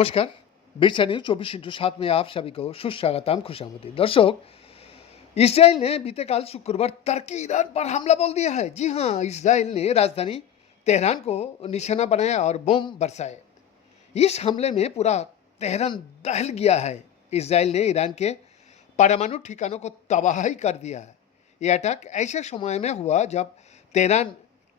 नमस्कार। बिरसा न्यूज 24/7 में आप सभी को सुस्वागतम, खुशामदीद। दर्शक, इसराइल ने बीते कल शुक्रवार तुर्की ईरान पर हमला बोल दिया है। जी हाँ, इसराइल ने राजधानी तेहरान को निशाना बनाया और बम बरसाए। इस हमले में पूरा तेहरान दहल गया है। इसराइल ने ईरान के परमाणु ठिकानों को तबाही कर दिया है। यह अटैक ऐसे समय में हुआ जब तेहरान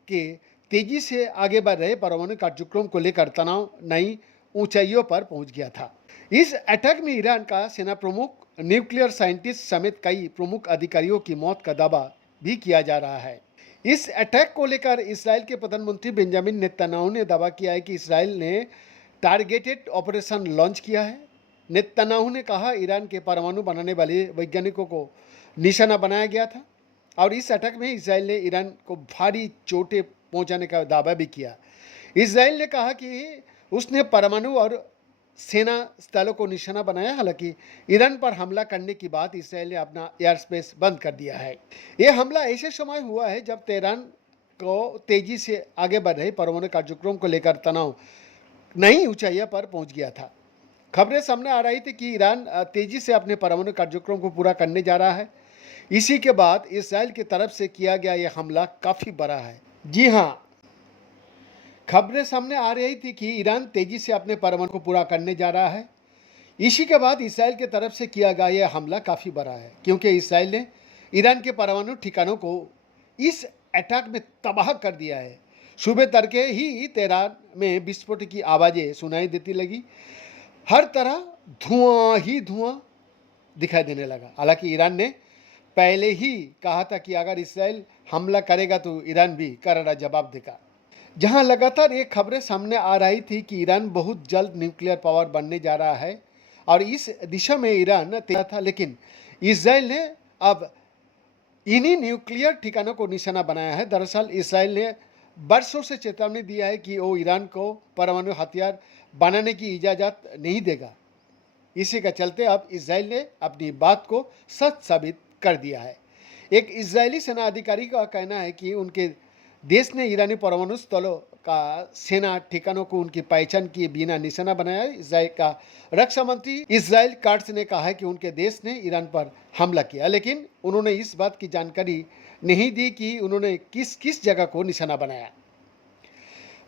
के तेजी से आगे बढ़ रहे परमाणु कार्यक्रम को लेकर तनाव नई ऊंचाइयों पर पहुंच गया था। इस अटैक में ईरान का सेना प्रमुख, न्यूक्लियर साइंटिस्ट समेत कई प्रमुख अधिकारियों की मौत का दावा भी किया जा रहा है। इस अटैक को लेकर इसराइल के प्रधानमंत्री बेंजामिन नेतन्याहू ने दावा किया है कि इसराइल ने टारगेटेड ऑपरेशन लॉन्च किया है। नेतन्याहू ने कहा, ईरान के परमाणु बनाने वाले वैज्ञानिकों को निशाना बनाया गया था और इस अटैक में इसराइल ने ईरान को भारी चोटें पहुंचाने का दावा भी किया। इसराइल ने कहा कि उसने परमाणु और सेना स्थलों को निशाना बनाया। हालांकि ईरान पर हमला करने के बाद इसराइल ने अपना एयर स्पेस बंद कर दिया है। यह हमला ऐसे समय हुआ है जब तेहरान को तेजी से आगे बढ़ रहे परमाणु कार्यक्रम को लेकर तनाव नई ऊंचाइयों पर पहुंच गया था। खबरें सामने आ रही थी कि ईरान तेजी से अपने परमाणु कार्यक्रम को पूरा करने जा रहा है। इसी के बाद इसराइल की तरफ से किया गया यह हमला काफ़ी बड़ा है। जी हाँ, खबरें सामने आ रही थी कि ईरान तेजी से अपने परमाणु को पूरा करने जा रहा है। इसी के बाद इसराइल की तरफ से किया गया यह हमला काफ़ी बड़ा है, क्योंकि इसराइल ने ईरान के परमाणु ठिकानों को इस अटैक में तबाह कर दिया है। सुबह तड़के ही तेहरान में विस्फोट की आवाज़ें सुनाई देती लगी। हर तरह धुआं ही धुआं दिखाई देने लगा। हालांकि ईरान ने पहले ही कहा था कि अगर इसराइल हमला करेगा तो ईरान भी करारा जवाब देगा। जहां लगातार ये खबरें सामने आ रही थी कि ईरान बहुत जल्द न्यूक्लियर पावर बनने जा रहा है और इस दिशा में ईरान तैयार था, लेकिन इसराइल ने अब इन्हीं न्यूक्लियर ठिकानों को निशाना बनाया है। दरअसल इसराइल ने वर्षों से चेतावनी दिया है कि वो ईरान को परमाणु हथियार बनाने की इजाज़त नहीं देगा। इसी का चलते अब इसराइल ने अपनी बात को सच साबित कर दिया है। एक इजरायली सेना अधिकारी का कहना है कि उनके देश ने ईरानी परमाणु स्थलों का सेना ठिकानों को उनकी पहचान किए बिना निशाना बनाया। इसराइल का रक्षा मंत्री इजराइल काट्स ने कहा है कि उनके देश ने ईरान पर हमला किया, लेकिन उन्होंने इस बात की जानकारी नहीं दी कि उन्होंने किस किस जगह को निशाना बनाया।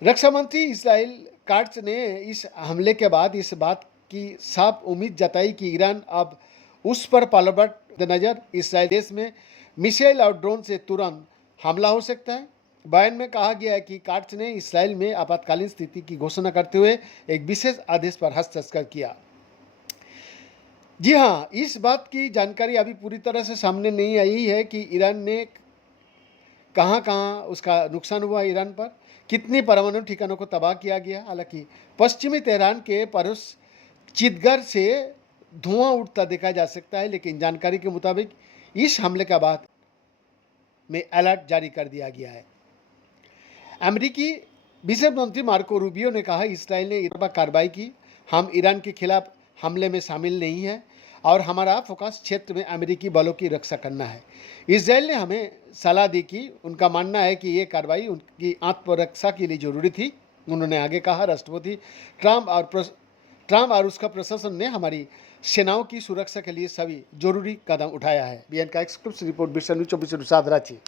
रक्षा मंत्री इजराइल काट्स ने इस हमले के बाद इस बात की साफ उम्मीद जताई कि ईरान अब उस पर पलट नजर इसराइल देश में मिसाइल और ड्रोन से तुरंत हमला हो सकता है। बयान में कहा गया है कि काट्स ने इसराइल में आपातकालीन स्थिति की घोषणा करते हुए एक विशेष आदेश पर हस्ताक्षर किया। जी हाँ, इस बात की जानकारी अभी पूरी तरह से सामने नहीं आई है कि ईरान ने कहाँ कहाँ उसका नुकसान हुआ, ईरान पर कितने परमाणु ठिकानों को तबाह किया गया। हालांकि पश्चिमी तेहरान के पड़ोस चितगर से धुआं उठता देखा जा सकता है, लेकिन जानकारी के मुताबिक इस हमले के बाद में अलर्ट जारी कर दिया गया है। अमेरिकी विदेश मंत्री मार्को रूबियो ने कहा, इसराइल ने ईरान पर कार्रवाई की, हम ईरान के खिलाफ हमले में शामिल नहीं हैं और हमारा फोकस क्षेत्र में अमेरिकी बलों की रक्षा करना है। इसराइल ने हमें सलाह दी कि उनका मानना है कि ये कार्रवाई उनकी आत्मरक्षा के लिए जरूरी थी। उन्होंने आगे कहा, राष्ट्रपति ट्रंप और उसका प्रशासन ने हमारी सेनाओं की सुरक्षा के लिए सभी जरूरी कदम उठाया है। बीएन का exclusive report, Birsa news 24/7 Ranchi.